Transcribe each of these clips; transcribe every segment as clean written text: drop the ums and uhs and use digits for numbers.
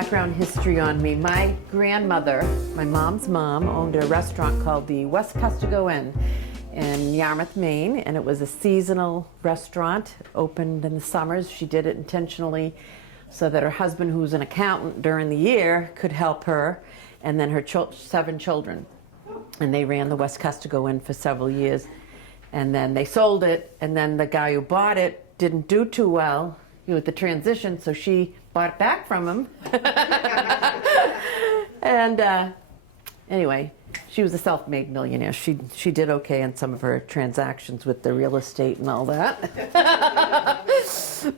background history on me. My grandmother, my mom's mom, owned a restaurant called the West Custigo Inn in Yarmouth, Maine, and it was a seasonal restaurant, opened in the summers. She did it intentionally so that her husband, who was an accountant during the year, could help her, and then her 7 children. And they ran the West Custigo Inn for several years. And then they sold it, and then the guy who bought it didn't do too well with the transition, so she bought it back from him. And anyway, she was a self-made millionaire. She did okay in some of her transactions with the real estate and all that.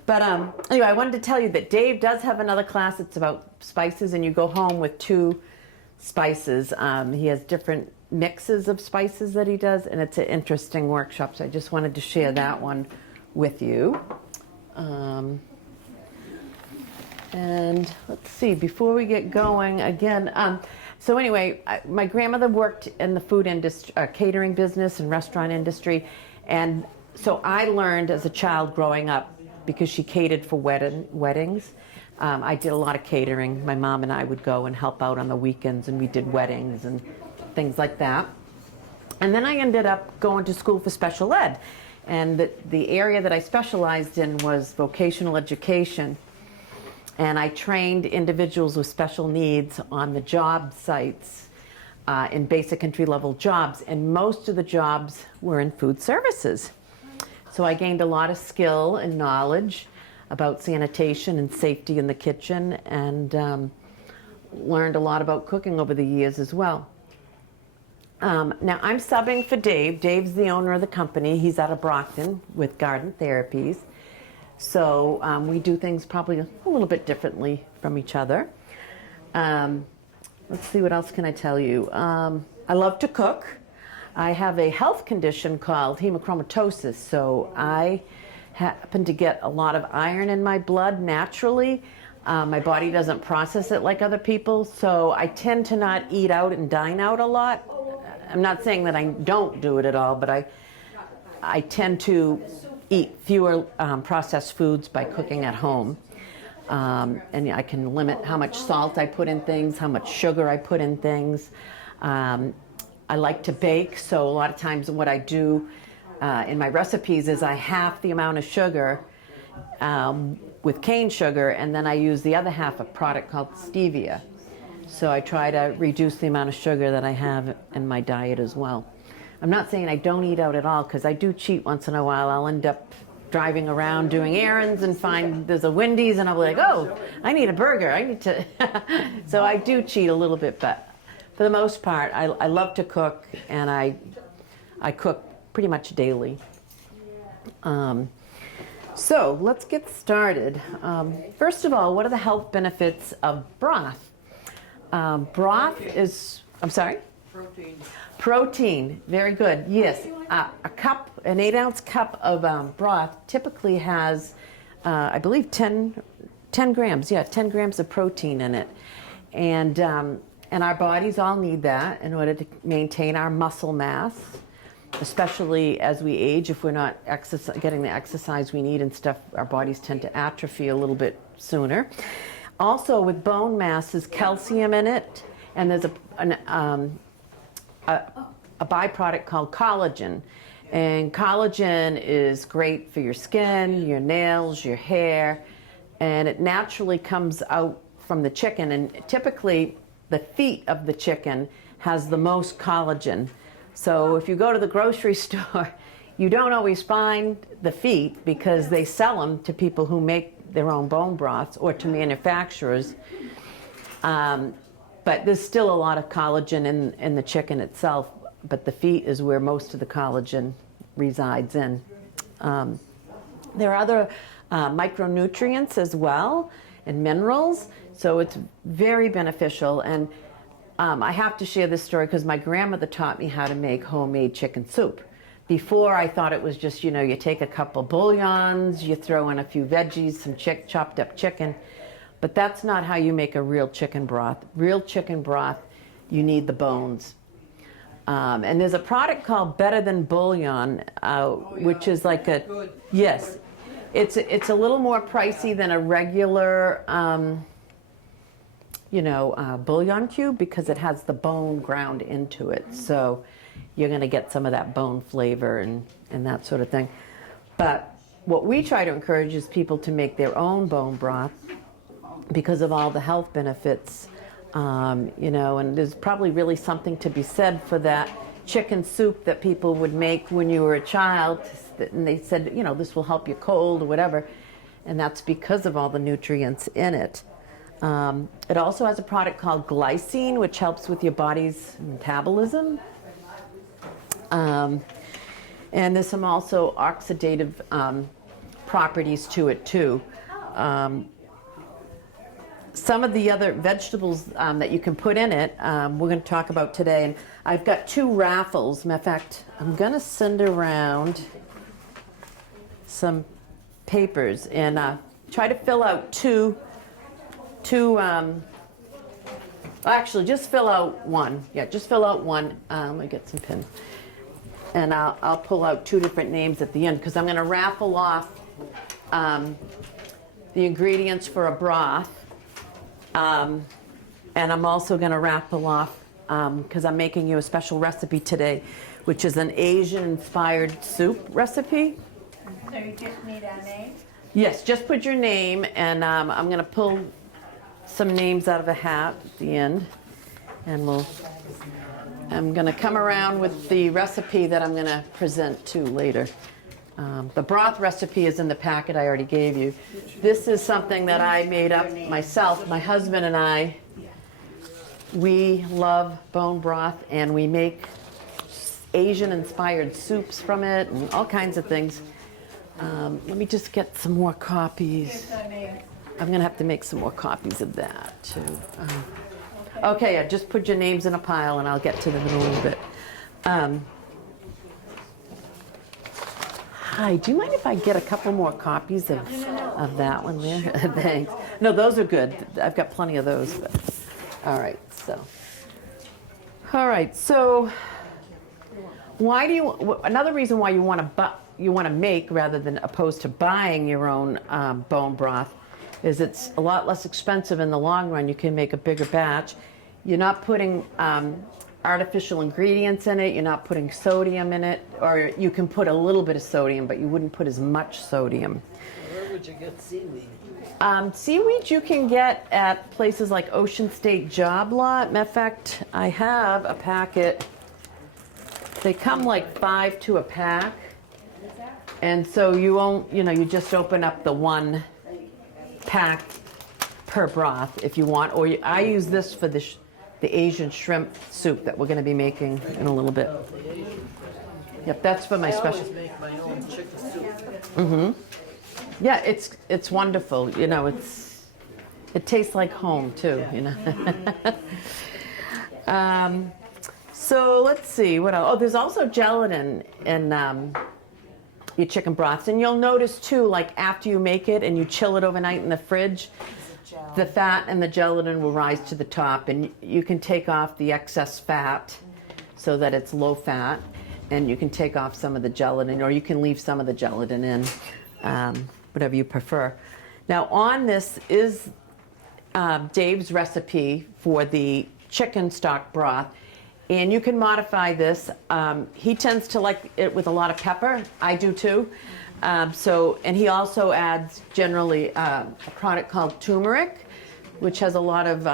But anyway, I wanted to tell you that Dave does have another class. It's about spices, and you go home with 2 spices. He has different mixes of spices that he does, and it's an interesting workshop, so I just wanted to share that one with you. And let's see, before we get going again, so anyway, my grandmother worked in the food industry, catering business and restaurant industry, and so I learned as a child growing up, because she catered for weddings. I did a lot of catering. My mom and I would go and help out on the weekends, and we did weddings and things like that. And then I ended up going to school for special ed. And the area that I specialized in was vocational education. And I trained individuals with special needs on the job sites in basic entry-level jobs. And most of the jobs were in food services. So I gained a lot of skill and knowledge about sanitation and safety in the kitchen, and learned a lot about cooking over the years as well. Now I'm subbing for Dave. Dave's the owner of the company. He's out of Brockton with Garden Therapies. So we do things probably a little bit differently from each other. Let's see, what else can I tell you? I love to cook. I have a health condition called hemochromatosis, so I happen to get a lot of iron in my blood naturally. My body doesn't process it like other people, so I tend to not eat out and dine out a lot. I'm not saying that I don't do it at all, but I tend to eat fewer processed foods by cooking at home. And I can limit how much salt I put in things, how much sugar I put in things. I like to bake, so a lot of times what I do in my recipes is I half the amount of sugar with cane sugar, and then I use the other half a product called stevia. So I try to reduce the amount of sugar that I have in my diet as well. I'm not saying I don't eat out at all, because I do cheat once in a while. I'll end up driving around doing errands and find there's a Wendy's, and I'll be like, oh, I need a burger. I need to. So I do cheat a little bit, but for the most part, I love to cook, and I cook pretty much daily. So let's get started. First of all, what are the health benefits of broth? Broth is, I'm sorry? Protein. Protein, very good, yes. An 8-ounce cup of broth typically has, I believe, 10 grams, 10 grams of protein in it. And our bodies all need that in order to maintain our muscle mass, especially as we age. If we're not getting the exercise we need and stuff, our bodies tend to atrophy a little bit sooner. Also, with bone mass, there's calcium in it, and there's a byproduct called collagen. And collagen is great for your skin, your nails, your hair, and it naturally comes out from the chicken. And typically, the feet of the chicken has the most collagen. So if you go to the grocery store, you don't always find the feet, because they sell them to people who make their own bone broths or to manufacturers. But there's still a lot of collagen in the chicken itself, but the feet is where most of the collagen resides in. There are other micronutrients as well, and minerals, so it's very beneficial. And I have to share this story because my grandmother taught me how to make homemade chicken soup. Before, I thought it was just, you take a couple bouillons, you throw in a few veggies, some chopped up chicken. But that's not how you make a real chicken broth. Real chicken broth, you need the bones. And there's a product called Better Than Bouillon, which is like a, yes, it's a little more pricey than a regular bouillon cube because it has the bone ground into it. So you're going to get some of that bone flavor and that sort of thing. But what we try to encourage is people to make their own bone broth because of all the health benefits. And there's probably really something to be said for that chicken soup that people would make when you were a child, and they said, this will help you cold or whatever, and that's because of all the nutrients in it. It also has a product called glycine, which helps with your body's metabolism. And there's some also oxidative properties to it too. Some of the other vegetables that you can put in it, we're going to talk about today. And I've got 2 raffles. Matter of fact, I'm going to send around some papers and try to fill out two. Actually, just fill out one. Yeah, just fill out one. Let me get some pins. And I'll pull out 2 different names at the end because I'm going to raffle off the ingredients for a broth. And I'm also going to raffle off, because I'm making you a special recipe today, which is an Asian-inspired soup recipe. So you just need our name? Yes, just put your name, and I'm going to pull some names out of a hat at the end, and I'm going to come around with the recipe that I'm going to present to later. The broth recipe is in the packet I already gave you. This is something that I made up myself. My husband and I, we love bone broth, and we make Asian-inspired soups from it and all kinds of things. Let me just get some more copies. I'm going to have to make some more copies of that, too. Okay, yeah, just put your names in a pile, and I'll get to them in a little bit. Hi, do you mind if I get a couple more copies of that one there? Thanks. No, those are good. I've got plenty of those. But, all right, so why do you? Another reason why you want to make rather than opposed to buying your own bone broth is it's a lot less expensive in the long run. You can make a bigger batch. You're not putting artificial ingredients in it. You're not putting sodium in it, or you can put a little bit of sodium, but you wouldn't put as much sodium. Where would you get seaweed? Seaweed you can get at places like Ocean State Job Lot. Matter of fact, I have a packet. They come like 5 to a pack, and so you won't, you just open up the 1 pack per broth if you want. Or I use this for the Asian shrimp soup that we're going to be making in a little bit. Yep, that's for my special. I always make my own chicken soup. Mm-hmm. Yeah, it's wonderful. It tastes like home too. So let's see what else. Oh, there's also gelatin in your chicken broths, and you'll notice too, like after you make it and you chill it overnight in the fridge, the fat and the gelatin will rise to the top, and you can take off the excess fat so that it's low fat, and you can take off some of the gelatin, or you can leave some of the gelatin in, whatever you prefer. Now on this is Dave's recipe for the chicken stock broth, and you can modify this. He tends to like it with a lot of pepper. I do too. And he also adds generally a product called turmeric, which has a lot of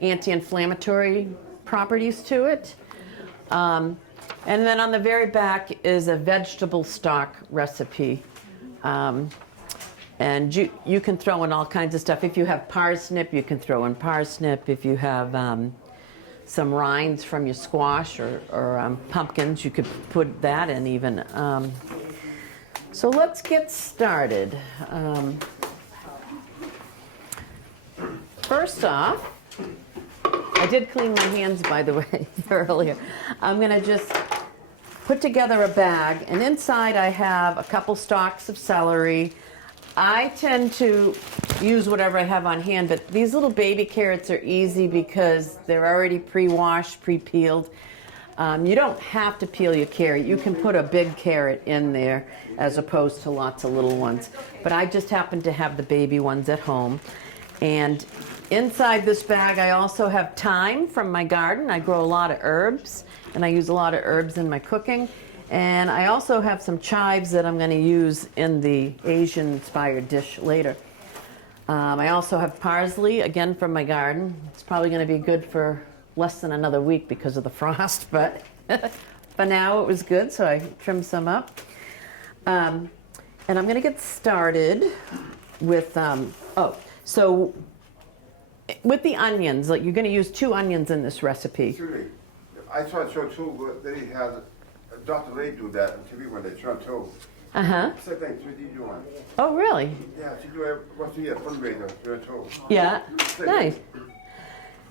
anti-inflammatory properties to it. And then on the very back is a vegetable stock recipe. And you can throw in all kinds of stuff. If you have parsnip, you can throw in parsnip. If you have some rinds from your squash or pumpkins, you could put that in even. So let's get started. First off, I did clean my hands, by the way, earlier. I'm going to just put together a bag, and inside I have a couple stalks of celery. I tend to use whatever I have on hand, but these little baby carrots are easy because they're already pre-washed, pre-peeled. You don't have to peel your carrot. You can put a big carrot in there as opposed to lots of little ones. But I just happen to have the baby ones at home. And Inside this bag, I also have thyme from my garden. I grow a lot of herbs, and I use a lot of herbs in my cooking. And I also have some chives that I'm going to use in the Asian-inspired dish later. I also have parsley, again from my garden. It's probably going to be good for less than another week because of the frost, but for now it was good, so I trimmed some up. And I'm going to get started with, so with the onions, like you're going to use 2 onions in this recipe. Excuse me. I saw a show too, but they had Dr. Lee do that on TV when they try too. Uh-huh. Same thing, 3D doing. Oh, really? Yeah, she do it once a year, fundraiser, do it too. Yeah. Nice.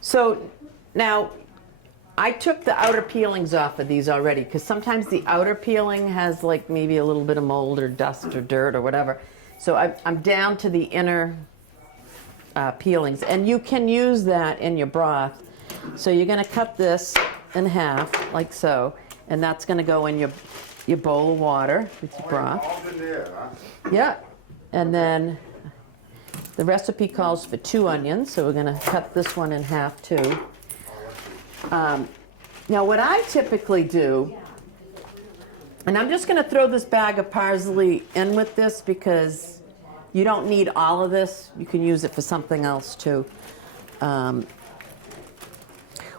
So now, I took the outer peelings off of these already because sometimes the outer peeling has like maybe a little bit of mold or dust or dirt or whatever. So I'm down to the inner peelings, and you can use that in your broth. So you're going to cut this in half like so, and that's going to go in your bowl of water with your broth. All in there, huh? Yeah, and then the recipe calls for 2 onions, so we're going to cut this one in half too. Now what I typically do, and I'm just going to throw this bag of parsley in with this because you don't need all of this. You can use it for something else too.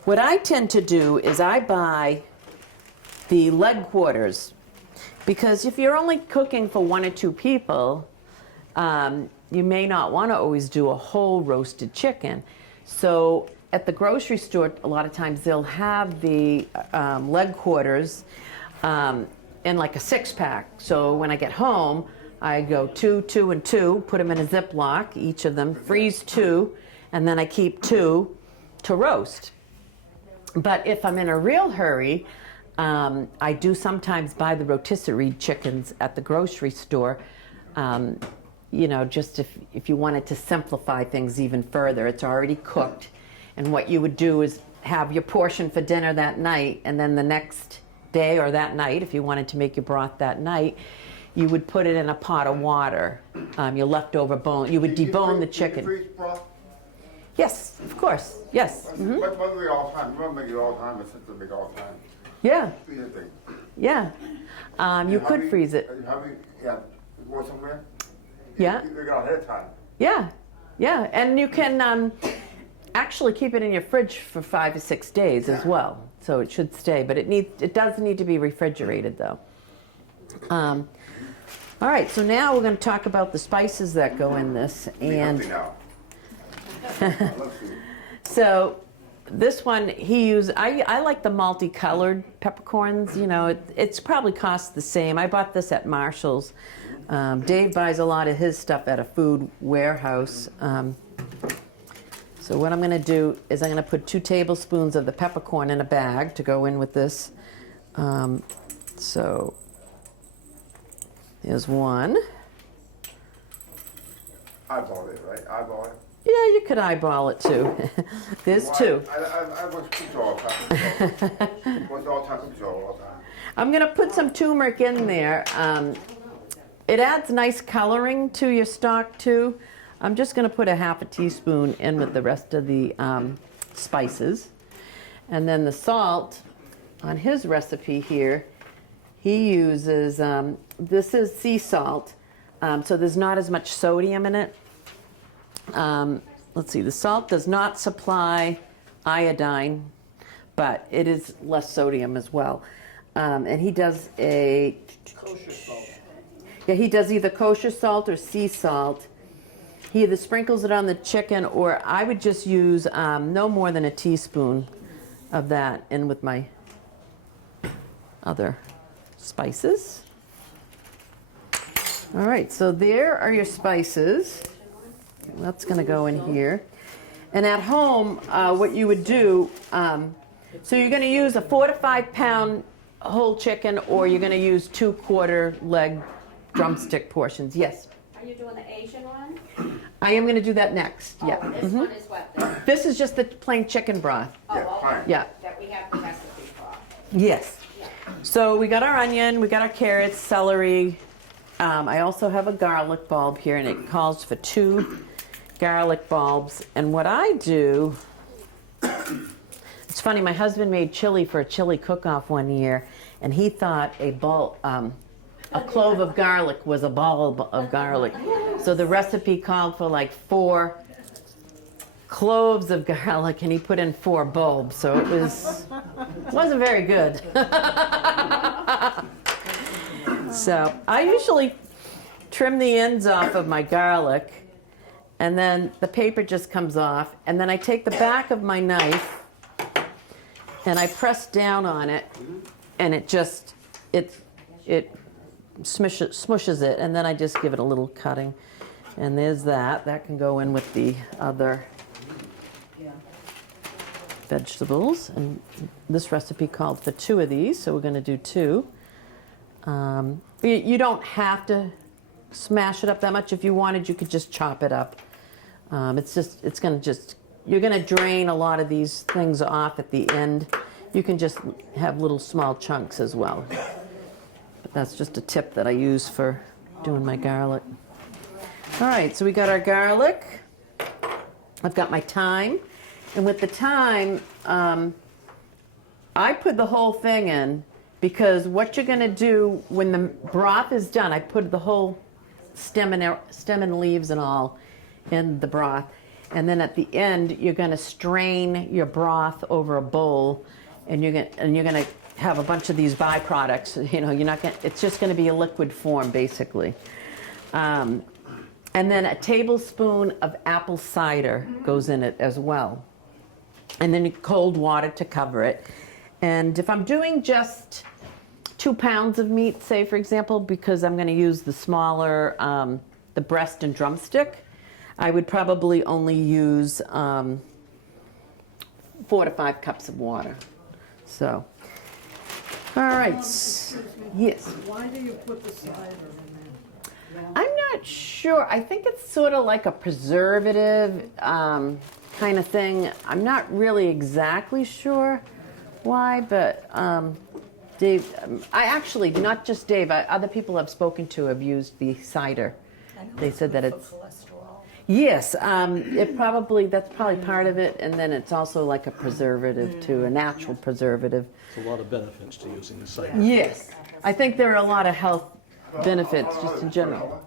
What I tend to do is I buy the leg quarters, because if you're only cooking for 1 or 2 people, you may not want to always do a whole roasted chicken. So at the grocery store, a lot of times they'll have the leg quarters in like a 6-pack. So when I get home, I go 2, 2, and 2, put them in a Ziploc, each of them, freeze 2, and then I keep 2 to roast. But if I'm in a real hurry, I do sometimes buy the rotisserie chickens at the grocery store, you know, just if you wanted to simplify things even further. It's already cooked. And what you would do is have your portion for dinner that night, and then the next day or that night, if you wanted to make your broth that night, you would put it in a pot of water, your leftover bone. You would debone the chicken. Freeze broth? Yes, of course, yes. Mm-hmm. But we all the time. We don't make it all the time, but sister make it all the time. Yeah, Freeze it thing. yeah. You could freeze it. Yeah, go somewhere? Yeah. You make it all ahead of time. Yeah, yeah, and you can actually keep it in your fridge for 5 to 6 days as well, so it should stay. But it does need to be refrigerated, though. All right, so now we're going to talk about the spices that go in this, and so this one I like the multicolored peppercorns. You know, it's probably cost the same. I bought this at Marshall's. Dave buys a lot of his stuff at a food warehouse. So what I'm going to do is I'm going to put 2 tablespoons of the peppercorn in a bag to go in with this. So here's 1. Eyeball it, right? Eyeball it. Yeah, you could eyeball it too. There's 2. I want pizza all the time. What's all time pizza all the time? I'm going to put some turmeric in there. It adds nice coloring to your stock too. I'm just going to put a half a teaspoon in with the rest of the spices. And then the salt, on his recipe here, he uses, this is sea salt, so there's not as much sodium in it. Let's see, the salt does not supply iodine, but it is less sodium as well. And he does a Kosher salt. Yeah, he does either kosher salt or sea salt. He either sprinkles it on the chicken, or I would just use no more than a teaspoon of that in with my other spices. All right, so there are your spices. That's going to go in here. And at home, what you would do, so you're going to use a 4 to 5 pound whole chicken, or you're going to use 2 quarter leg drumstick portions. Yes? Are you doing the Asian one? I am going to do that next. Yeah. Oh, this one is what then? This is just the plain chicken broth. Oh, Yeah, okay. fine. Yeah. That we have the recipe for. Yes. Yeah. So we got our onion, we got our carrots, celery. I also have a garlic bulb here, and it calls for 2 garlic bulbs. And what I do, it's funny, my husband made chili for a chili cook-off one year, and he thought a clove of garlic was a bulb of garlic. So the recipe called for like 4 cloves of garlic, and he put in 4 bulbs. So it wasn't very good. So I usually trim the ends off of my garlic, and then the paper just comes off, and then I take the back of my knife and I press down on it, and it smushes it, and then I just give it a little cutting. And there's that. That can go in with the other vegetables. And this recipe called for 2 of these, so we're going to do 2. You don't have to smash it up that much. If you wanted, you could just chop it up. You're going to drain a lot of these things off at the end. You can just have little small chunks as well. But that's just a tip that I use for doing my garlic. All right, so we got our garlic. I've got my thyme. And with the thyme, I put the whole thing in, because what you're going to do when the broth is done, I put the whole stem and leaves and all in the broth. And then at the end, you're going to strain your broth over a bowl, and you're going to have a bunch of these byproducts. You know, it's just going to be a liquid form, basically. And then a tablespoon of apple cider goes in it as well. And then cold water to cover it. And if I'm doing just 2 pounds of meat, say, for example, because I'm going to use the smaller, the breast and drumstick, I would probably only use 4 to 5 cups of water. So, all right. Yes. Why do you put the cider in there? I'm not sure. I think it's sort of like a preservative kind of thing. I'm not really exactly sure why, but Dave, I actually, not just Dave, other people I've spoken to have used the cider. They said that it's Cholesterol. yes. That's probably part of it, and then it's also like a preservative too, a natural preservative. There's a lot of benefits to using the cider. Yes, I think there are a lot of health benefits just in general.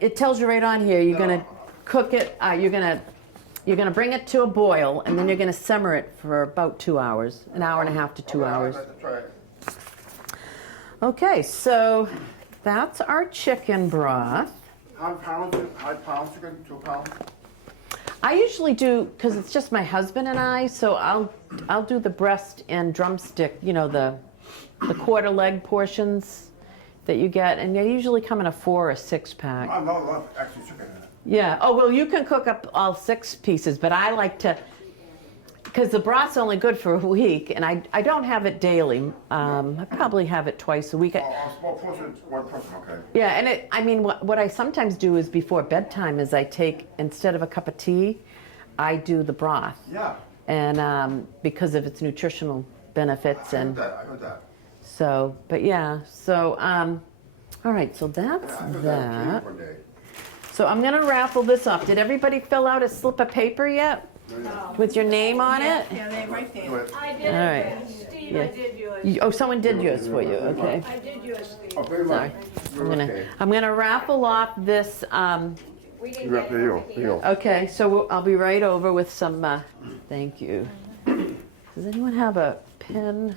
It tells you right on here. You're going to cook it. You're going to bring it to a boil, and then you're going to simmer it for about 2 hours, an hour and a half to 2 hours. Okay, so that's our chicken broth. How pounds chicken? 2 pounds? I usually do, because it's just my husband and I, so I'll do the breast and drumstick, you know, the quarter leg portions that you get, and they usually come in a 4 or 6 pack. I love extra chicken in it. Yeah. Oh, well, you can cook up all 6 pieces, but I like to, because the broth's only good for a week, and I don't have it daily. I probably have it twice a week. A small portion, 1 person, okay. Yeah, and what I sometimes do is before bedtime is I take, instead of a cup of tea, I do the broth. Yeah. And because of its nutritional benefits. I heard that. So, but yeah, so, all right, so that's I heard that. one day. So I'm gonna raffle this off. Did everybody fill out a slip of paper yet? With your name on it? Yeah, they right Do there. it. I did All right. it, Steve, Yeah. I did yours. Oh, someone did yours for you, okay. I did yours, Steve. Oh, very Sorry. much. Okay. I'm gonna raffle off this, We didn't You get have it to over you. here. okay, so I'll be right over with some, thank you. Does anyone have a pen?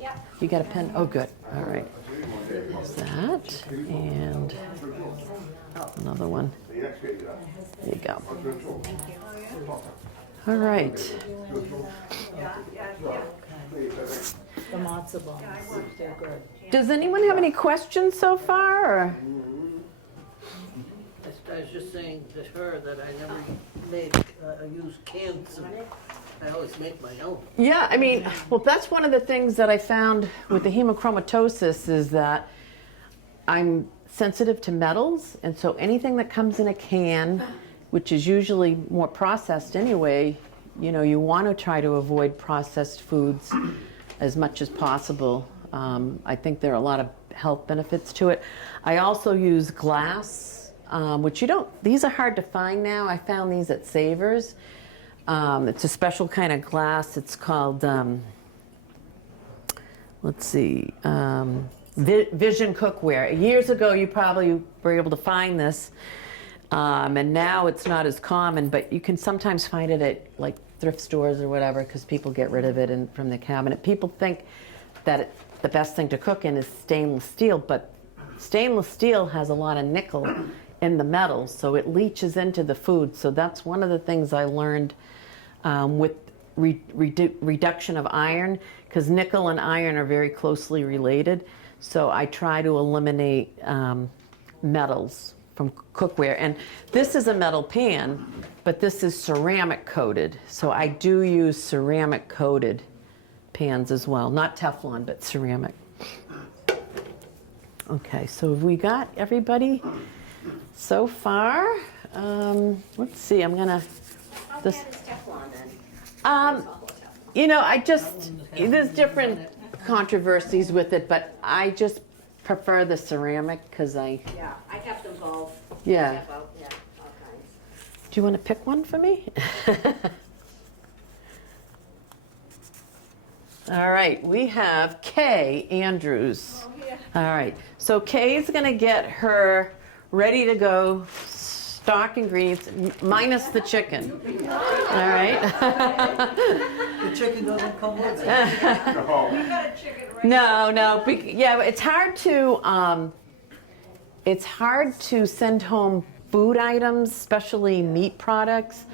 Yep. You got a pen? Oh, good, all right. There's that, and another one. There you go. All right. The matzo balls, they're good. Does anyone have any questions so far, or? I was just saying to her that I never use cans, and I always make my own. Yeah, I mean, well, that's one of the things that I found with the hemochromatosis is that I'm sensitive to metals, and so anything that comes in a can, which is usually more processed anyway, you know, you want to try to avoid processed foods as much as possible. I think there are a lot of health benefits to it. I also use glass which these are hard to find now. I found these at Savers. It's a special kind of glass. It's called, let's see, Vision Cookware. Years ago, you probably were able to find this, and now it's not as common, but you can sometimes find it at like thrift stores or whatever because people get rid of it from the cabinet. People think that the best thing to cook in is stainless steel, but stainless steel has a lot of nickel in the metal, so it leaches into the food. So that's one of the things I learned with reduction of iron, because nickel and iron are very closely related. So I try to eliminate metals from cookware. And this is a metal pan, but this is ceramic coated. So I do use ceramic coated pans as well. Not Teflon, but ceramic. Okay, so have we got everybody so far? Let's see, I'm gonna... How This, bad is Teflon then? you know, there's different controversies with it, but I just prefer the ceramic because Yeah, I have them both. Yeah. I have both, yeah, all kinds. Do you want to pick one for me? All right, we have Kay Andrews. Oh, yeah. All right, so Kay's gonna get her ready to go stock ingredients minus the chicken. All right. The chicken doesn't come with it. You got a chicken right No. Yeah, it's hard to send home food items, especially meat products,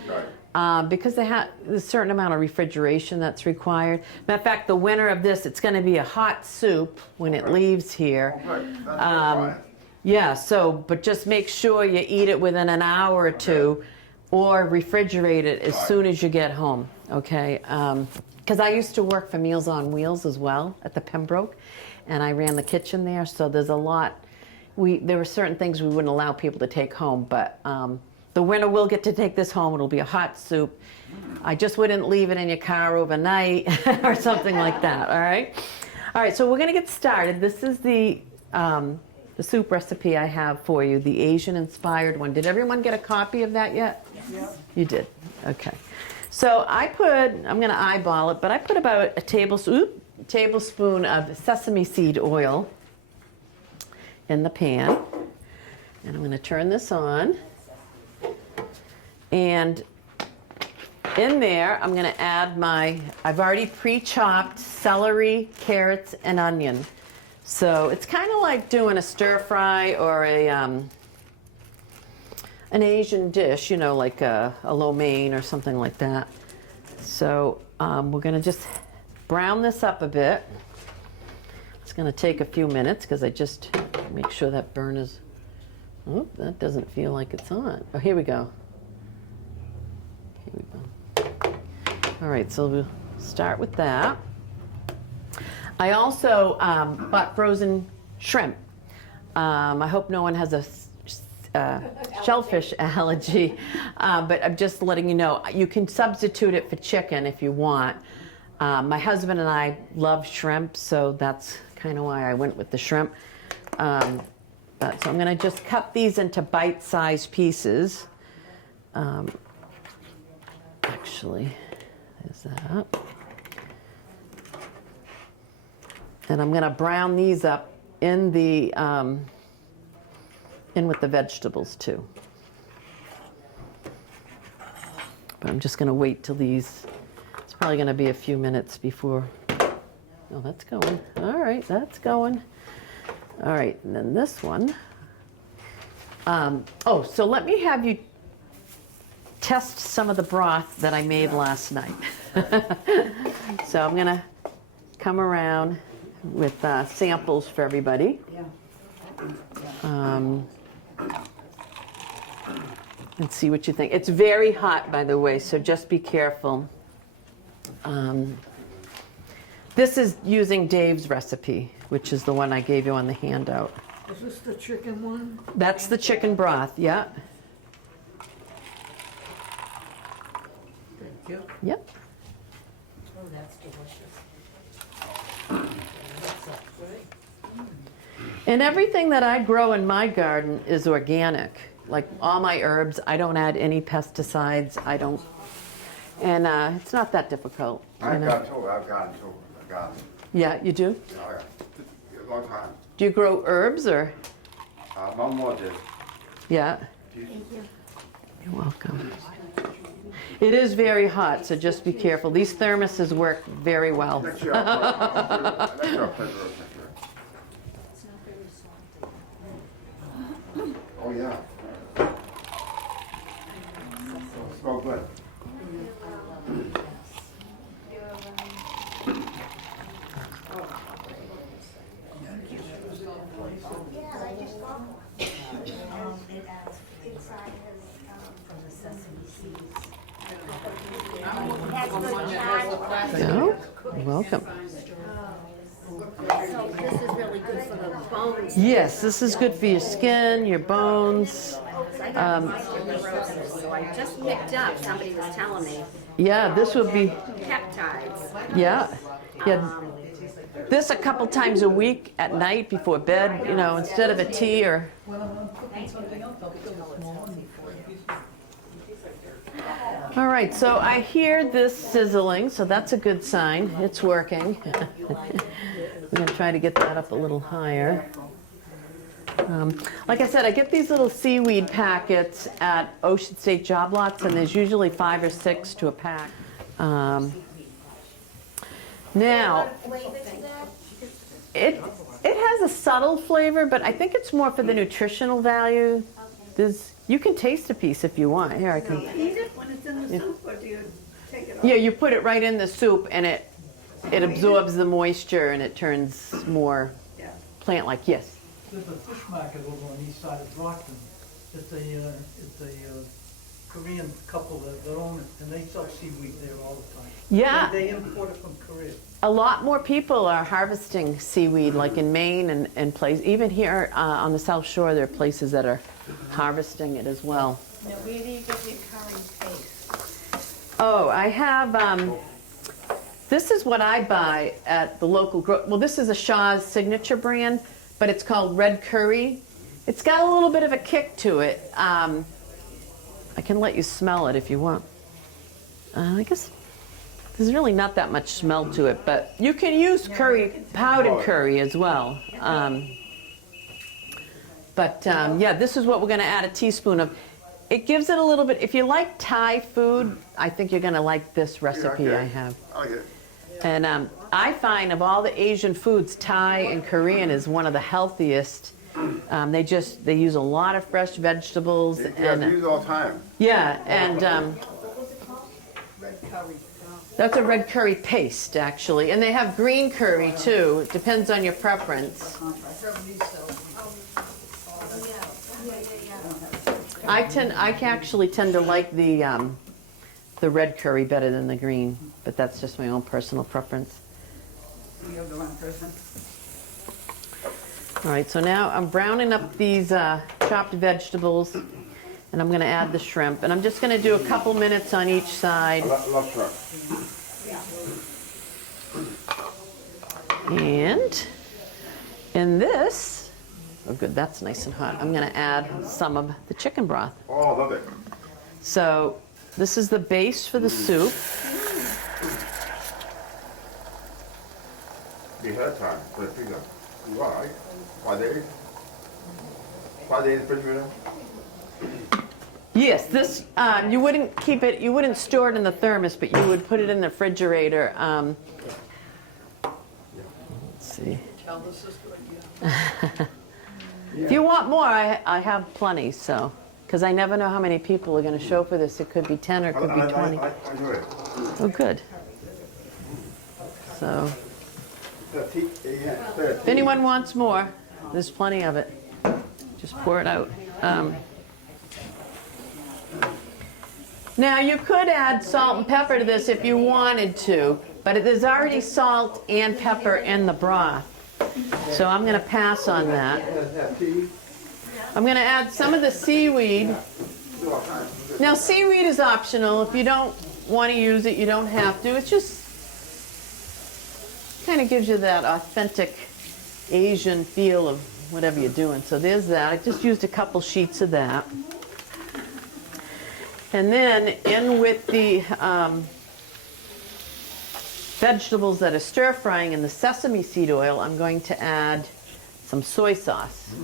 because they have a certain amount of refrigeration that's required. Matter of fact, the winner of this, it's going to be a hot soup when it leaves here. Yeah, but just make sure you eat it within an hour or two, or refrigerate it as soon as you get home, okay? Because I used to work for Meals on Wheels as well at the Pembroke, and I ran the kitchen there, so there's a lot. There were certain things we wouldn't allow people to take home, but the winner will get to take this home. It'll be a hot soup. I just wouldn't leave it in your car overnight or something like that, all right? All right, so we're gonna get started. This is the soup recipe I have for you, the Asian-inspired one. Did everyone get a copy of that yet? Yep. You did, okay. So I'm gonna eyeball it, but I put about a tablespoon of sesame seed oil in the pan. And I'm gonna turn this on. And in there, I'm gonna add I've already pre-chopped celery, carrots, and onion. So it's kind of like doing a stir fry or an Asian dish, you know, like a lo mein or something like that. So we're gonna just brown this up a bit. It's gonna take a few minutes because I just make sure that burn is, oh, that doesn't feel like it's on. Oh, here we go. Here we go. All right, so we'll start with that. I also bought frozen shrimp. I hope no one has a shellfish allergy, but I'm just letting you know, you can substitute it for chicken if you want. My husband and I love shrimp, so that's kind of why I went with the shrimp. So I'm going to just cut these into bite-sized pieces. Actually, there's that. And I'm going to brown these up in with the vegetables too. But I'm just going to wait till these. It's probably going to be a few minutes before. Oh, that's going. All right, that's going. All right, and then this one. So let me have you test some of the broth that I made last night. So I'm going to come around with samples for everybody. And see what you think. It's very hot, by the way, so just be careful. This is using Dave's recipe, which is the one I gave you on the handout. Is this the chicken one? That's the chicken broth, yeah. Thank you. Yep. Oh, that's delicious. And everything that I grow in my garden is organic. like all my herbs. I don't add any pesticides. I don't, and it's not that difficult. You I've know? got two, I've got two, I've got, Yeah, you do? a long time. Do you grow herbs or? Mom more did. Yeah. You're welcome. It is very hot, so just be careful. These thermoses work very well. Next year, I'll put it next year. Oh, yeah. Smell good. No? You're welcome. So this is really good for the bones. Yes, this is good for your skin, your bones. I got osteoporosis, so I just picked up, somebody was telling me, Yeah, this would be, peptides. yeah. Yeah. This a couple times a week at night before bed, you know, instead of a tea or. All right, so I hear this sizzling, so that's a good sign. It's working. We're going to try to get that up a little higher. Like I said, I get these little seaweed packets at Ocean State job lots, and there's usually 5 or 6 to a pack. Now, it has a subtle flavor, but I think it's more for the nutritional value. You can taste a piece if you want. Here, I can. Eat it when it's in the soup, or do you take it off? Yeah, you put it right in the soup, and it absorbs the moisture, and it turns more Yeah. plant-like. Yes. There's a fish market over on the east side of Brockton. It's a Korean couple that own it, and they sell seaweed there all the time. Yeah. They import it from Korea. A lot more people are harvesting seaweed, like in Maine and places. Even here on the South Shore, there are places that are harvesting it as well. Now, where do you get your curry paste? Oh, I have, this is what I buy at the local, well, this is a Shaw's signature brand, but it's called Red Curry. It's got a little bit of a kick to it. I can let you smell it if you want. I guess there's really not that much smell to it, but you can use curry, powdered curry as well. Yeah, this is what we're going to add a teaspoon of. It gives it a little bit, if you like Thai food, I think you're going to like this recipe I have. I like it. And I find of all the Asian foods, Thai and Korean is one of the healthiest. They use a lot of fresh vegetables. Yeah, And we use it all the time. yeah, and that's a red curry paste, actually. And they have green curry, too. It depends on your preference. I actually tend to like the red curry better than the green, but that's just my own personal preference. You're the one person. All right, so now I'm browning up these chopped vegetables, and I'm going to add the shrimp. And I'm just going to do a couple minutes on each side. Love shrimp. And in this, oh good, that's nice and hot. I'm going to add some of the chicken broth. Oh, I love it. So this is the base for the soup. Be ahead of time, put a figure. Why? 5 days? 5 days in the refrigerator? Yes, this, you wouldn't keep it, you wouldn't store it in the thermos, but you would put it in the refrigerator. Let's see. Tell the sister again. If you want more, I have plenty, so, because I never know how many people are going to show for this. It could be 10 or it could be 20. I do it. Oh, good. So, if anyone wants more, there's plenty of it. Just pour it out. Now, you could add salt and pepper to this if you wanted to, but there's already salt and pepper in the broth. So I'm going to pass on that. I'm going to add some of the seaweed. Now, seaweed is optional. If you don't want to use it, you don't have to. It's just kind of gives you that authentic Asian feel of whatever you're doing. So there's that. I just used a couple sheets of that. And then in with the vegetables that are stir frying in the sesame seed oil, I'm going to add some soy sauce.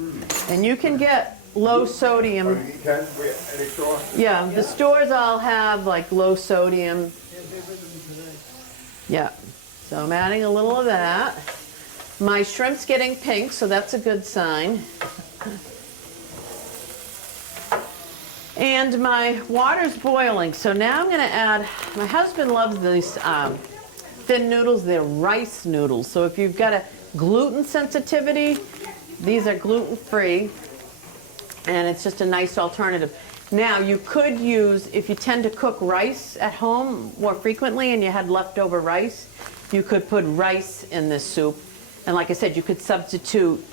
And you can get low sodium. Or you can, any store? Yeah, the stores all have like low sodium. Yeah, so I'm adding a little of that. My shrimp's getting pink, so that's a good sign. And my water's boiling, so now I'm gonna add, my husband loves these thin noodles, they're rice noodles. So if you've got a gluten sensitivity, these are gluten-free, and it's just a nice alternative. Now, you could use, if you tend to cook rice at home more frequently and you had leftover rice, you could put rice in this soup. And like I said, you could substitute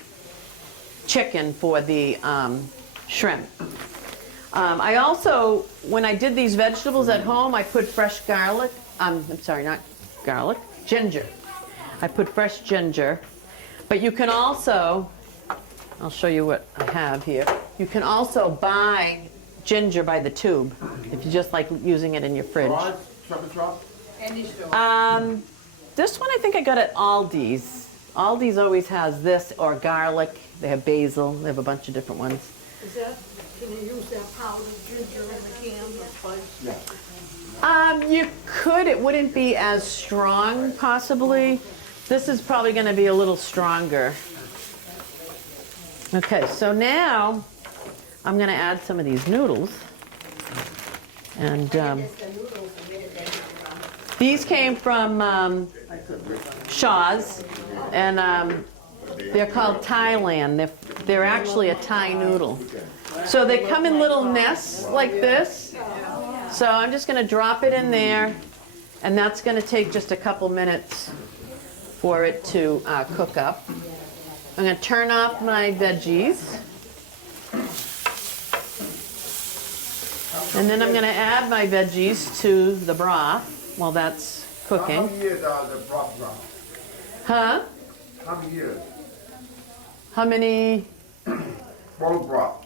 chicken for the shrimp. I also, when I did these vegetables at home, I put fresh garlic, I'm sorry, not garlic, ginger. I put fresh ginger. But you can also, I'll show you what I have here. You can also buy ginger by the tube, if you just like using it in your fridge. Broth, Chuck and Chop? This one I think I got at Aldi's. Aldi's always has this, or garlic. They have basil. They have a bunch of different ones. Is that, can you use that powdered ginger in the can or spice? You could. It wouldn't be as strong, possibly. This is probably going to be a little stronger. Okay, so now I'm going to add some of these noodles. And these came from Shaw's, and they're called Thailand. They're actually a Thai noodle. So they come in little nests like this. So I'm just going to drop it in there, and that's going to take just a couple minutes for it to cook up. I'm going to turn off my veggies. And then I'm going to add my veggies to the broth while that's How cooking. many years are the broth run? Huh? How many years? How many? Bowl broth.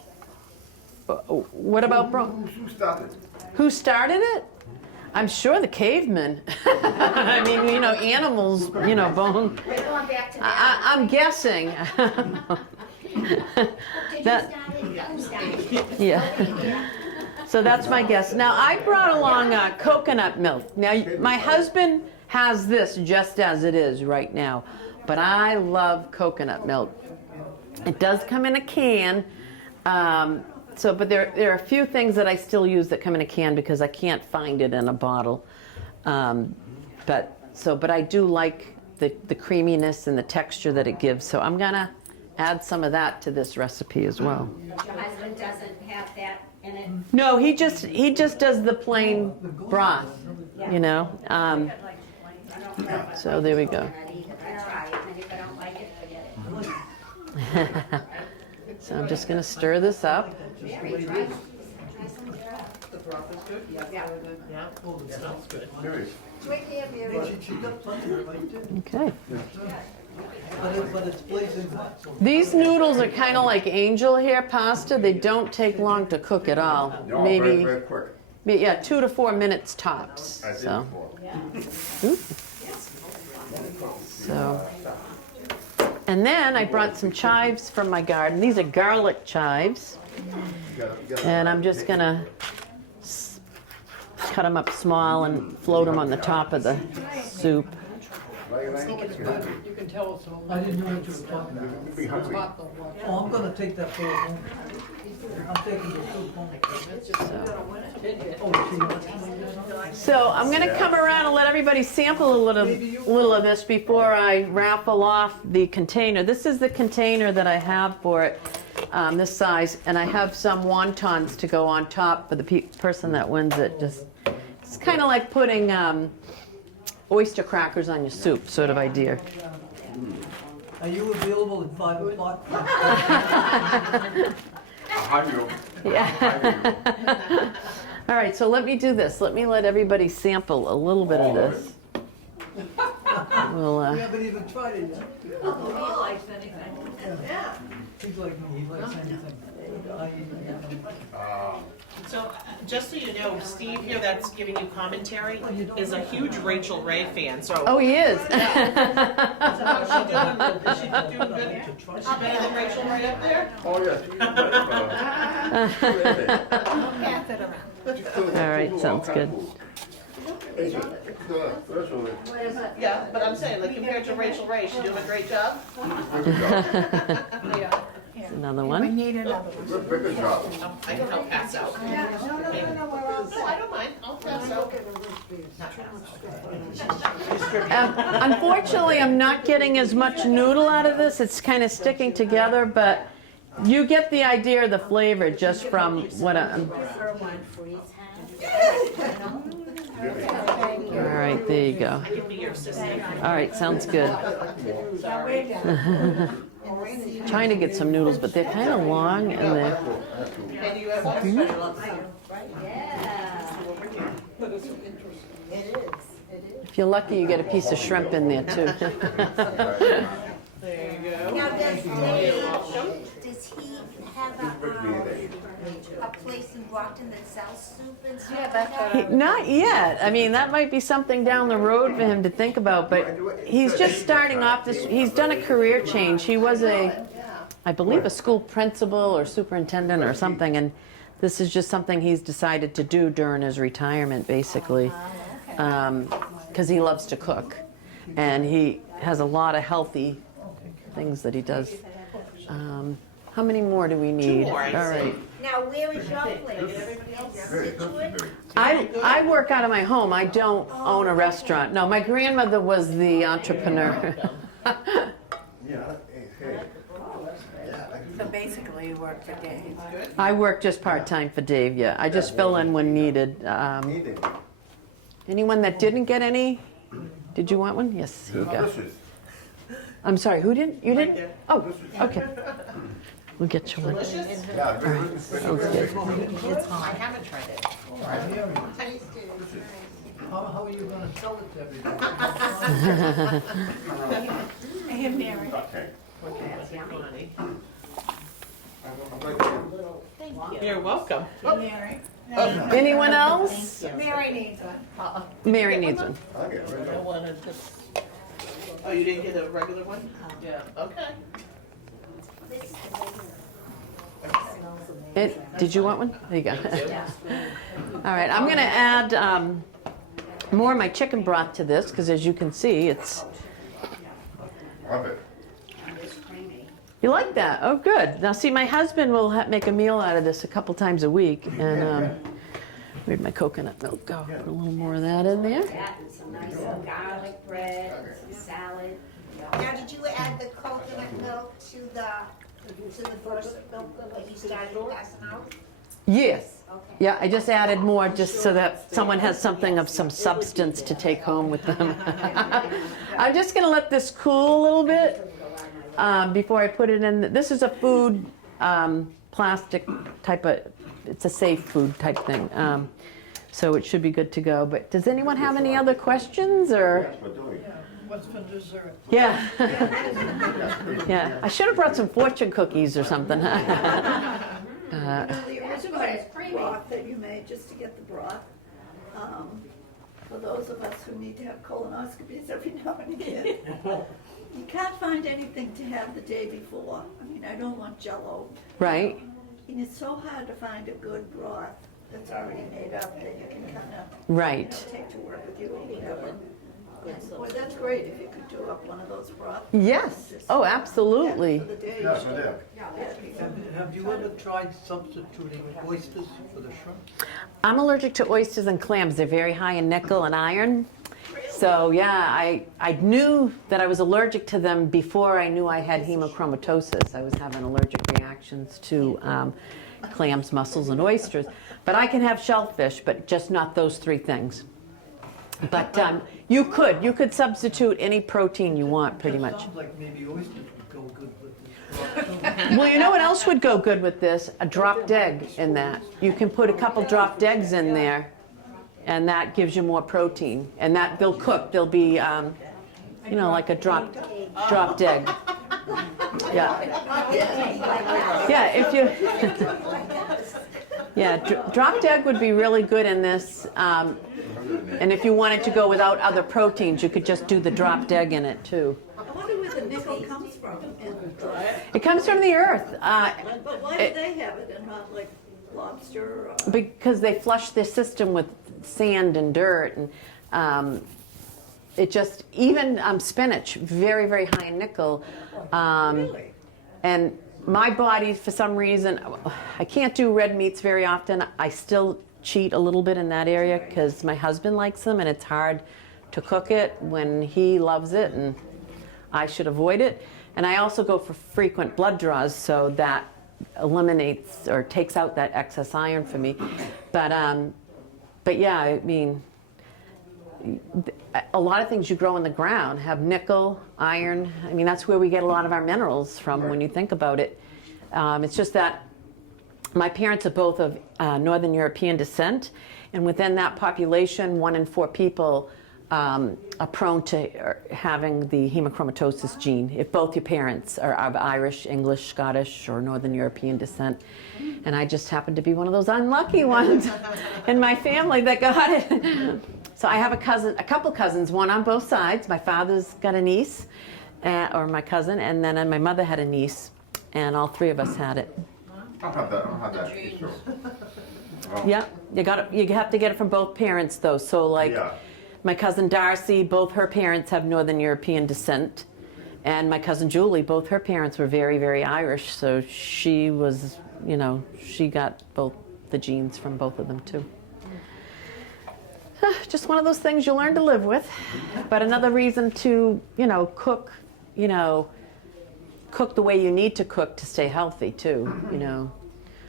What about broth? Who started? Who started it? I'm sure the cavemen. I mean, you know, animals, you know, bone. We're going back to that. I'm guessing. Did you that- start it? You started. Yeah. So that's my guess. Now, I brought along coconut milk. Now, my husband has this just as it is right now, but I love coconut milk. It does come in a can, but there are a few things that I still use that come in a can because I can't find it in a bottle. But I do like the creaminess and the texture that it gives. So I'm gonna add some of that to this recipe as well. Your husband doesn't have that in it? No, he just does the plain broth, you know. So there we go. Not either. I try it, and if I don't like it, forget it. So I'm just gonna stir this up. Mary, try some. The broth is good? Yeah. Oh, it smells good. Mary, Wait there, Mary. She got plenty of it right there. Okay. But it's blazing hot, so. These noodles are kind of like angel hair pasta. They don't take long to cook at all. no, Maybe, very quick. yeah, 2 to 4 minutes tops. I did So, before. so. And then I brought some chives from my garden. These are garlic chives. You gotta- And I'm just gonna cut them up small and float them on the top of the soup. Right, right? You can tell it's I didn't know what you were talking about. Be hungry. hot though. Oh, I'm gonna take that for home. I'm taking the soup home. Oh, she wants me to- So I'm gonna come around and let everybody sample a little of this before I raffle off the container. This is the container that I have for it, this size, and I have some wontons to go on top for the person that wins it. It's kind of like putting oyster crackers on your soup, sort of idea. Are you available at 5 o'clock? How do you? Yeah. All right, so let me do this. Let me let everybody sample a little bit of All of this. We'll, We haven't even tried it yet. He likes anything. He's like me, he likes anything. I eat anything. So, just so you know, Steve here that's giving you commentary is a huge Rachel Ray fan, so. Oh, he is. How's she doing? Is she doing good? Is she better than Rachel Ray up there? Oh, yeah. Pass it around. All right, sounds good. Yeah, but I'm saying, like, compared to Rachel Ray, she's doing a great job. Another We one. need another one. Good job. I'll pass out. No, No, I don't mind, I'll pass out. Unfortunately, I'm not getting as much noodle out of this. It's kind of sticking together, but you get the idea of the flavor just from what I'm. All right, there you go. Give me your assistant. All right, sounds good. Trying to get some noodles, but they're kind of long and they're. And you have one? If you're lucky, you get a piece of shrimp in there too. There you go. Now, does he have a place in Brockton that sells soup and stuff? Yeah, that's Not yet. I mean, that might be something down the road for him to think about, but he's just starting off this, he's done a career change. He was I believe a school principal or superintendent or something, and this is just something he's decided to do during his retirement, basically, because he loves to cook, and he has a lot of healthy things that he does. How many more do we need? Two more, I All right. Now, where is your place? Situate? I work out of my home. I don't own a restaurant. No, my grandmother was the entrepreneur. So basically you work for Dave. I work just part-time for Dave, yeah. I just fill in when needed. Anyone that didn't get any? Did you want one? Yes, here you go. I'm sorry, who didn't? You didn't? Oh, okay. We'll get you one. Delicious? Sounds good. I haven't tried it. How are you gonna sell it to everybody? Hey, Mary. You're welcome. Mary. Anyone else? Mary needs one. Mary needs one. I wanted this. Oh, you didn't get a regular one? Yeah. Okay. Did you want one? There you go. All right, I'm gonna add more of my chicken broth to this, because as you can see, it's. Love it. You like that? Oh, good. Now, see, my husband will make a meal out of this a couple times a week, and where'd my coconut milk go? Put a little more of that in there. That and some nice garlic bread, some salad. Now, did you add the coconut milk to the first milk that you started passing out? Yes. Okay. Yeah, I just added more just so that someone has something of some substance to take home with them. I'm just going to let this cool a little bit before I put it in. This is a food plastic type of, it's a safe food type thing. So it should be good to go. But does anyone have any other questions or? What's for dessert? Yeah. Yeah. I should have brought some fortune cookies or something. The original broth that you made, just to get the broth, for those of us who need to have colonoscopies every now and again, you can't find anything to have the day before. I mean, I don't want Jell-O. Right. And it's so hard to find a good broth that's already made up that you can kind of Right. take to work with you or whatever. Boy, that's great if you could do up one of those broths. Yes. Oh, absolutely. For the day. Yeah, for them. Have you ever tried substituting oysters for the shrimp? I'm allergic to oysters and clams. They're very high in nickel and iron. So yeah, I knew that I was allergic to them before I knew I had hemochromatosis. I was having allergic reactions to clams, mussels, and oysters. But I can have shellfish, but just not those three things. But you could substitute any protein you want, pretty much. Sounds like maybe oysters would go good with this. Well, you know what else would go good with this? A dropped egg in that. You can put a couple dropped eggs in there, and that gives you more protein. And that they'll cook. They'll be, you know, like a dropped egg. Yeah. Yeah. If you. Yeah, dropped egg would be really good in this. And if you wanted to go without other proteins, you could just do the dropped egg in it too. I wonder where the nickel comes from. It comes from the earth. But why do they have it and not like lobster or? Because they flush their system with sand and dirt, and it just, even spinach, very, very high in nickel. Really? And my body, for some reason, I can't do red meats very often. I still cheat a little bit in that area because my husband likes them, and it's hard to cook it when he loves it, and I should avoid it. And I also go for frequent blood draws, so that eliminates or takes out that excess iron for me. But yeah, I mean, a lot of things you grow in the ground have nickel, iron. I mean, that's where we get a lot of our minerals from when you think about it. It's just that my parents are both of Northern European descent, and within that population, 1 in 4 people are prone to having the hemochromatosis gene, if both your parents are of Irish, English, Scottish, or Northern European descent. And I just happen to be one of those unlucky ones in my family that got it. So I have a couple cousins, one on both sides. My father's got a niece, or my cousin, and then my mother had a niece, and all 3 of us had it. I don't have that issue. Yeah, you have to get it from both parents though. So like Yeah. my cousin Darcy, both her parents have Northern European descent, and my cousin Julie, both her parents were very, very Irish. So she was, she got both the genes from both of them too. Just one of those things you learn to live with. But another reason to, cook, cook the way you need to cook to stay healthy too.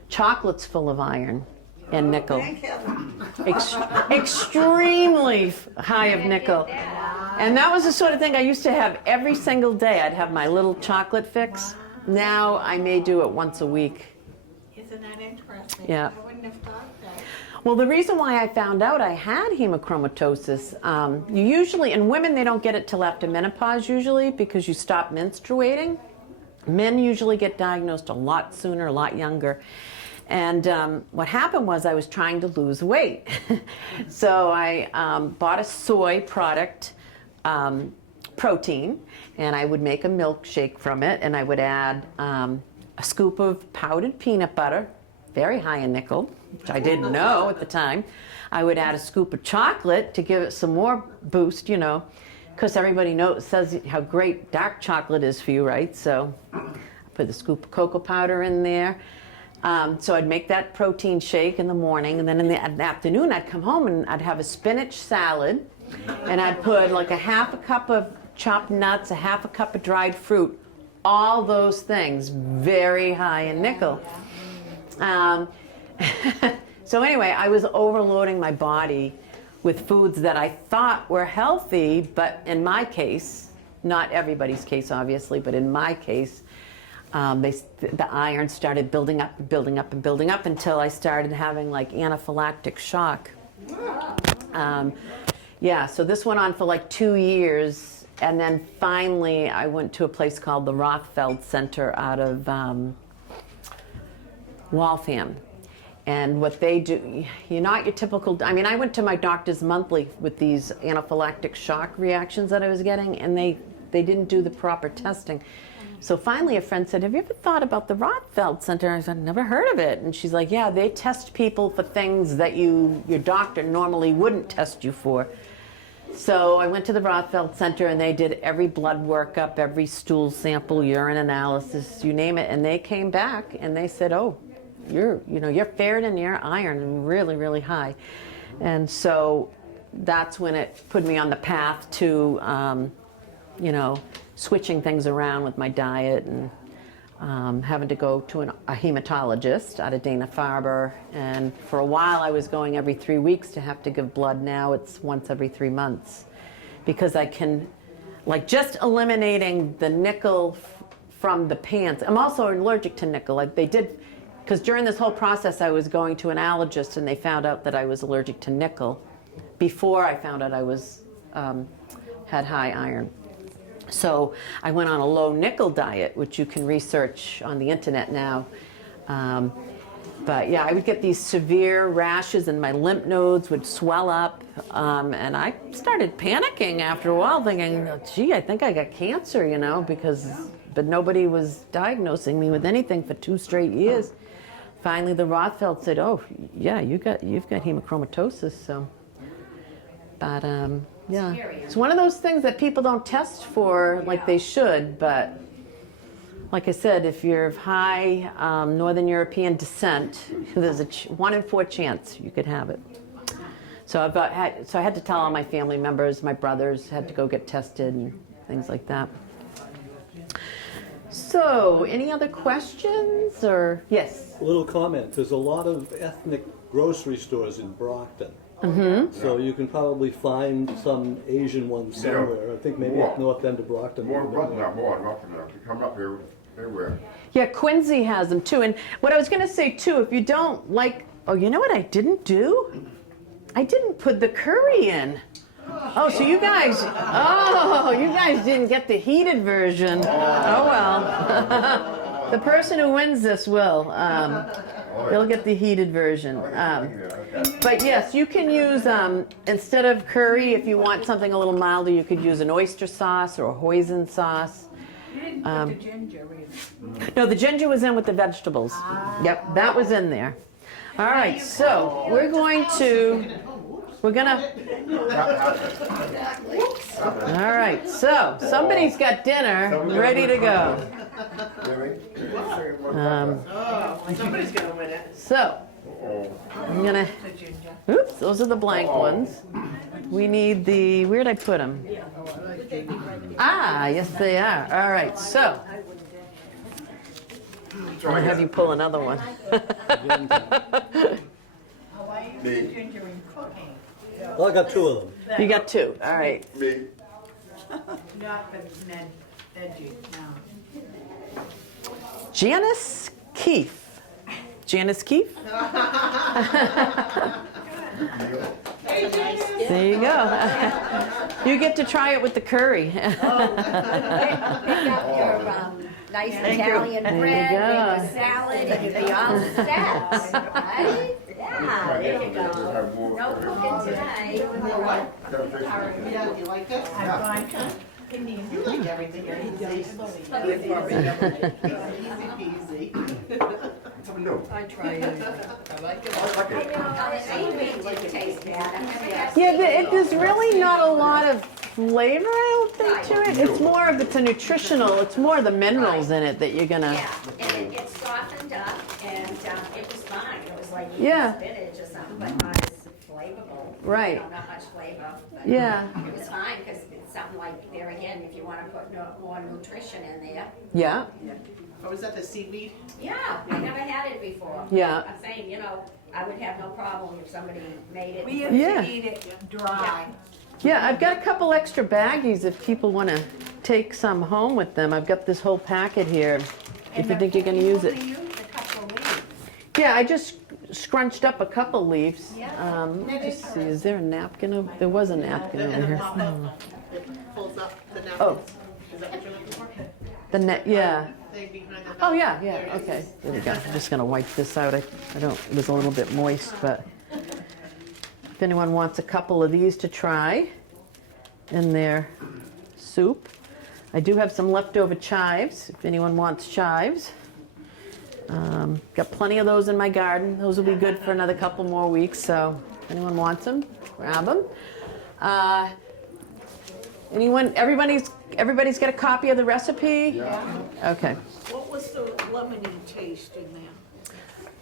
Chocolate's full of iron and nickel. Extremely high of nickel. And that was the sort of thing I used to have every single day. I'd have my little chocolate fix. Now I may do it once a week. Isn't that interesting? Yeah. I wouldn't have thought that. Well, the reason why I found out I had hemochromatosis, you usually, in women, they don't get it till after menopause usually because you stop menstruating. Men usually get diagnosed a lot sooner, a lot younger. And what happened was I was trying to lose weight. So I bought a soy product, protein, and I would make a milkshake from it, and I would add a scoop of powdered peanut butter, very high in nickel, which I didn't know at the time. I would add a scoop of chocolate to give it some more boost, because everybody says how great dark chocolate is for you, right? So I put a scoop of cocoa powder in there. So I'd make that protein shake in the morning, and then in the afternoon I'd come home and I'd have a spinach salad, and I'd put like a half a cup of chopped nuts, a half a cup of dried fruit, all those things very high in nickel. So anyway, I was overloading my body with foods that I thought were healthy, but in my case, not everybody's case obviously, but in my case, the iron started building up and building up and building up until I started having like anaphylactic shock. So this went on for like 2 years, and then finally I went to a place called the Rothfeld Center out of Waltham. And what they do, you're not your typical, I went to my doctor's monthly with these anaphylactic shock reactions that I was getting, and they didn't do the proper testing. So finally a friend said, have you ever thought about the Rothfeld Center? I said, never heard of it. And she's like, yeah, they test people for things that your doctor normally wouldn't test you for. So I went to the Broth Center, and they did every blood workup, every stool sample, urine analysis, you name it, and they came back and they said, oh, your ferritin and your iron are really, really high. And so that's when it put me on the path to, switching things around with my diet and having to go to a hematologist out of Dana-Farber. And for a while I was going every 3 weeks to have to give blood. Now it's once every 3 months because I can, just eliminating the nickel from the pants. I'm also allergic to nickel. Because during this whole process I was going to an allergist and they found out that I was allergic to nickel before I found out I had high iron. So I went on a low nickel diet, which you can research on the internet now. But yeah, I would get these severe rashes and my lymph nodes would swell up. And I started panicking after a while thinking, gee, I think I got cancer, you know, but nobody was diagnosing me with anything for 2 straight years. Finally, the Rothfeld said, oh, yeah, you've got hemochromatosis, so. But yeah, it's one of those things that people don't test for like they should, but like I said, if you're of high Northern European descent, there's a 1 in 4 chance you could have it. So I had to tell all my family members, my brothers had to go get tested and things like that. So, any other questions or yes? A little comment. There's a lot of ethnic grocery stores in Brockton. So you can probably find some Asian ones somewhere. I think maybe up north end of Brockton. More Brockton, they come up here everywhere. Yeah, Quincy has them too. And what I was going to say too, if you don't like, oh, you know what I didn't do? I didn't put the curry in. Oh, so you guys didn't get the heated version. Oh well. The person who wins this will. They'll get the heated version. But yes, you can use, instead of curry, if you want something a little milder, you could use an oyster sauce or a hoisin sauce. You didn't put the ginger in. No, the ginger was in with the vegetables. Yep, that was in there. All right, so we're gonna, all right, so somebody's got dinner ready to go. Somebody's gonna win it. So, I'm gonna, oops, those are the blank ones. We need the, where'd I put them? Ah, yes they are. All right, so. I'm gonna have you pull another one. Why you use ginger in cooking? Well, I got 2 of them. You got 2, all right. Me. Not the veggie, no. Janice Keefe. Janice Keefe? There you go. You get to try it with the curry. Pick up your nice Italian There you bread, go. make a salad, and you'll be all set, right? Yeah, there you go. No cooking today. Yeah, you like this? I find Indian. You like everything. You're easy. Easy peasy. I try it. I like it. Didn't taste bad. Yeah, there's really not a lot of flavor, I don't think, to it. It's more of, it's a nutritional, it's more the minerals in it that you're gonna, Yeah, and it gets softened up, and it was fine. It was like eating Yeah. spinach or something, but not as flavorful. Right. You know, not much flavor. But yeah, it was fine, because it's something like, there again, if you want to put more nutrition in there. yeah, Oh, is that the seaweed? Yeah, I never had it before. Yeah. I'm saying, you know, I would have no problem if somebody made it. We used Yeah. to eat it dry. yeah. I've got a couple extra baggies if people want to take some home with them. I've got this whole packet here, if you think you're gonna use it. We used a couple of leaves. Yeah, I just scrunched up a couple leaves. Yeah. Just see, is there a napkin? There was a napkin over here. It pulls up the napkins. Oh. Is that what you're looking for? The net, yeah. Thing behind the Oh, yeah, There it yeah, is. okay. There we go. I'm just gonna wipe this out. I don't, it was a little bit moist, but if anyone wants a couple of these to try in their soup. I do have some leftover chives, if anyone wants chives. Got plenty of those in my garden. Those will be good for another couple more weeks, so if anyone wants them, grab them. Everybody's got a copy of the recipe? Yeah. Okay. What was the lemony taste in there?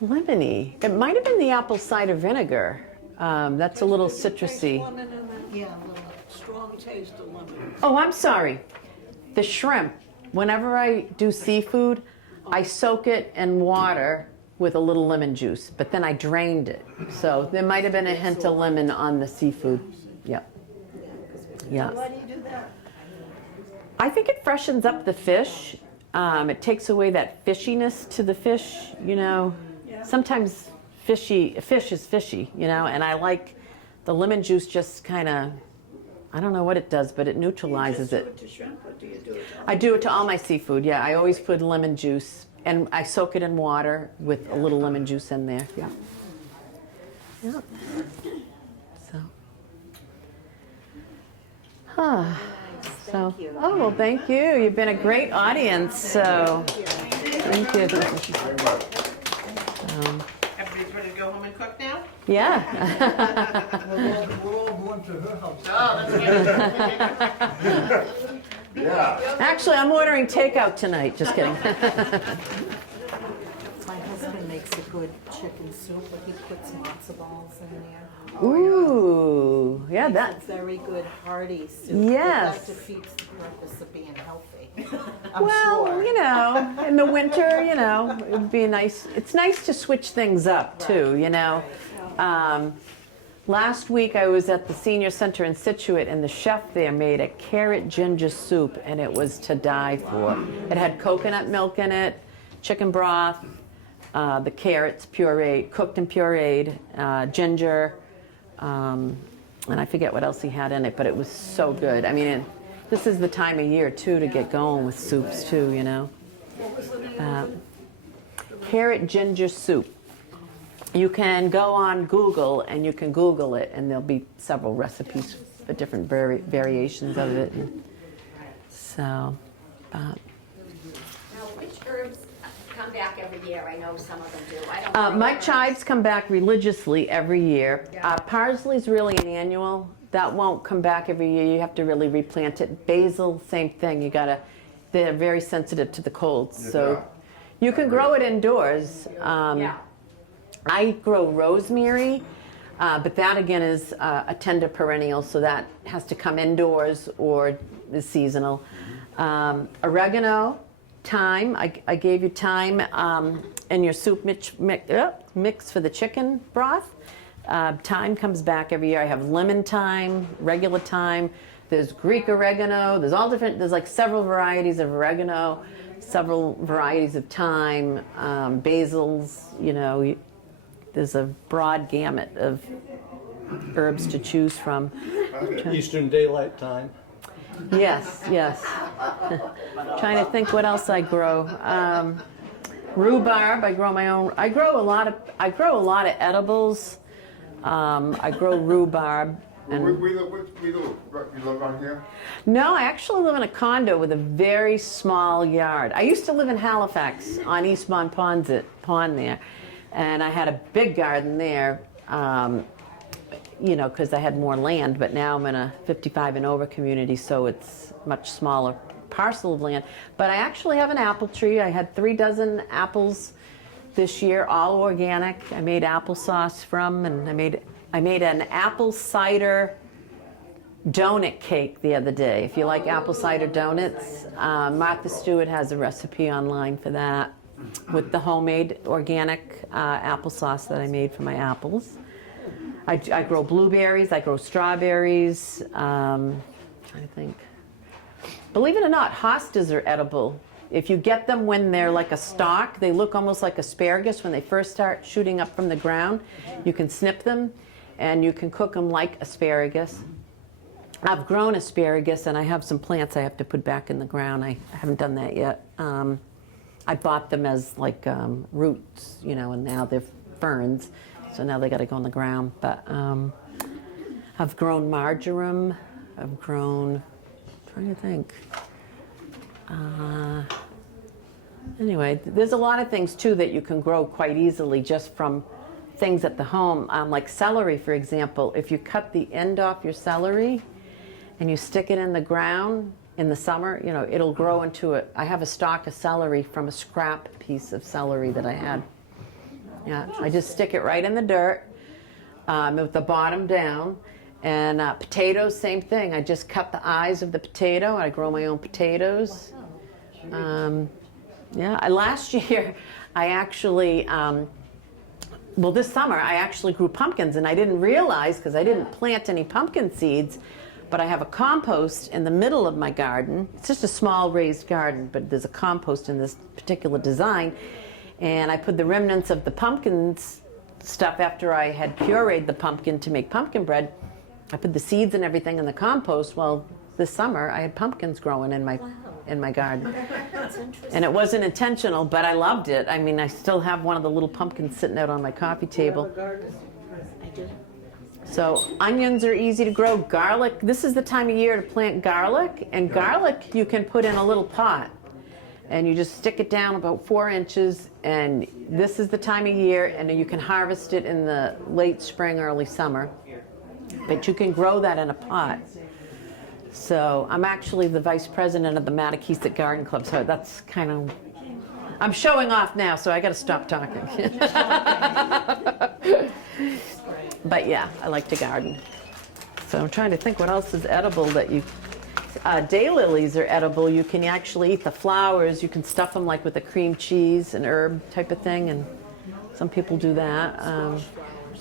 Lemony. It might have been the apple cider vinegar. That's a little citrusy. Lemon in there? Yeah, a little strong taste of lemon. Oh, I'm sorry. The shrimp. Whenever I do seafood, I soak it in water with a little lemon juice, but then I drained it. So there might have been a hint of lemon on the seafood. Yep. Yeah. Why do you do that? I think it freshens up the fish. It takes away that fishiness to the fish, you know. Yeah. Sometimes fish is fishy, you know, and I like the lemon juice just kind of, I don't know what it does, but it neutralizes Do you it. just do it to shrimp, or do you do it to all? I do it to all my seafood, yeah. I always put lemon juice and I soak it in water with a little lemon juice in there. Yeah. Yep. So. Huh. So. Oh well, thank you. You've been a great audience. So. Thank you. Very much. Everybody's ready to go home and cook now? Yeah. We're all going to her house. Oh, that's good. Yeah. Actually, I'm ordering takeout tonight. Just kidding. My husband makes a good chicken soup, but he puts matzo balls in there. Ooh, yeah, It's that. a very good hearty soup. Yes. But that defeats the purpose of being healthy. I'm Well, sure. you know, in the winter, you know, it would be nice. It's nice to switch things up too, you know. Last week I was at the senior center in Situate, and the chef there made a carrot ginger soup, and it was to die for. It had coconut milk in it, chicken broth, the carrots pureed, cooked and pureed, ginger, and I forget what else he had in it, but it was so good. I mean, this is the time of year too to get going with soups too, you know. Carrot ginger soup. You can go on Google and you can Google it, and there'll be several recipes for different variations of it. And so, Now, which herbs come back every year? I know some of them do. I don't know. my chives come back religiously every year. Parsley's really an annual. That won't come back every year. You have to really replant it. Basil, same thing. You gotta. They're very sensitive to the cold, so you can grow it indoors. I grow rosemary, but that again is a tender perennial, so that has to come indoors or is seasonal. Oregano, thyme, I gave you thyme in your soup mix for the chicken broth. Thyme comes back every year. I have lemon thyme, regular thyme. There's Greek oregano. There's all different. There's like several varieties of oregano, several varieties of thyme, basils. You know, there's a broad gamut of herbs to choose from. Eastern Daylight Time. Yes, yes. Trying to think what else I grow. Rhubarb. I grow my own. I grow a lot of edibles. I grow rhubarb. And We live on here? no, I actually live in a condo with a very small yard. I used to live in Halifax on East Pond there, and I had a big garden there, you know, because I had more land, but now I'm in a 55 and over community, so it's much smaller parcel of land. But I actually have an apple tree. I had 3 dozen apples this year, all organic. I made applesauce from, and I made an apple cider donut cake the other day. If you like apple cider donuts, Martha Stewart has a recipe online for that with the homemade organic applesauce that I made for my apples. I grow blueberries, I grow strawberries. Trying to think. Believe it or not, hostas are edible. If you get them when they're like a stalk, they look almost like asparagus when they first start shooting up from the ground. You can snip them and you can cook them like asparagus. I've grown asparagus, and I have some plants I have to put back in the ground. I haven't done that yet. I bought them as like roots, you know, and now they're ferns, so now they got to go in the ground. But I've grown marjoram. I've grown. Trying to think. Anyway, there's a lot of things too that you can grow quite easily just from things at the home, like celery, for example. If you cut the end off your celery and you stick it in the ground in the summer, you know, it'll grow into it. I have a stalk of celery from a scrap piece of celery that I had. Yeah, I just stick it right in the dirt with the bottom down. And potatoes, same thing. I just cut the eyes of the potato. I grow my own potatoes. Yeah, last year I actually, well, this summer I actually grew pumpkins, and I didn't realize because I didn't plant any pumpkin seeds, but I have a compost in the middle of my garden. It's just a small raised garden, but there's a compost in this particular design, and I put the remnants of the pumpkins stuff after I had pureed the pumpkin to make pumpkin bread. I put the seeds and everything in the compost. Well, this summer I had pumpkins growing in in my garden. That's interesting. And it wasn't intentional, but I loved it. I mean, I still have one of the little pumpkins sitting out on my coffee table. I do. So onions are easy to grow. Garlic, this is the time of year to plant garlic. And garlic you can put in a little pot. And you just stick it down about 4 inches. And this is the time of year, and you can harvest it in the late spring, early summer. But you can grow that in a pot. So I'm actually the vice president of the Mattakesett Garden Club, so that's kind of, I'm showing off now, so I got to stop talking. But yeah, I like to garden. So I'm trying to think what else is edible that you, daylilies are edible. You can actually eat the flowers. You can stuff them like with a cream cheese and herb type of thing, and some people do that.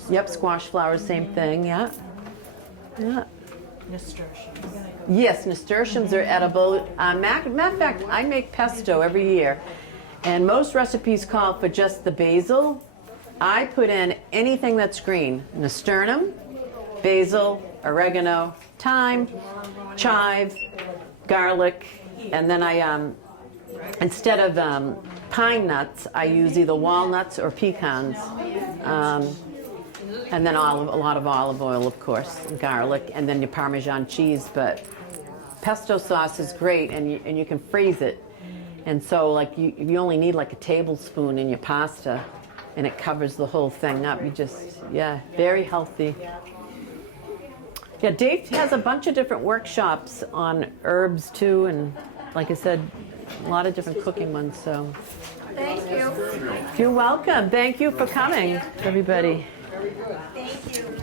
Yep, squash flowers, same thing, yeah. Yeah. Nasturtiums. Yes, nasturtiums are edible. Matter of fact, I make pesto every year, and most recipes call for just the basil. I put in anything that's green: nasturtium, basil, oregano, thyme, chives, garlic, and then I, instead of pine nuts, I use either walnuts or pecans. And then a lot of olive oil, of course, and garlic, and then your Parmesan cheese. But pesto sauce is great, and you can freeze it. And so, like, you only need like a tablespoon in your pasta, and it covers the whole thing up. You just, yeah, very healthy. Yeah, Dave has a bunch of different workshops on herbs too, and like I said, a lot of different cooking ones. So, Thank you. you're welcome. Thank you for coming, everybody. Thank you.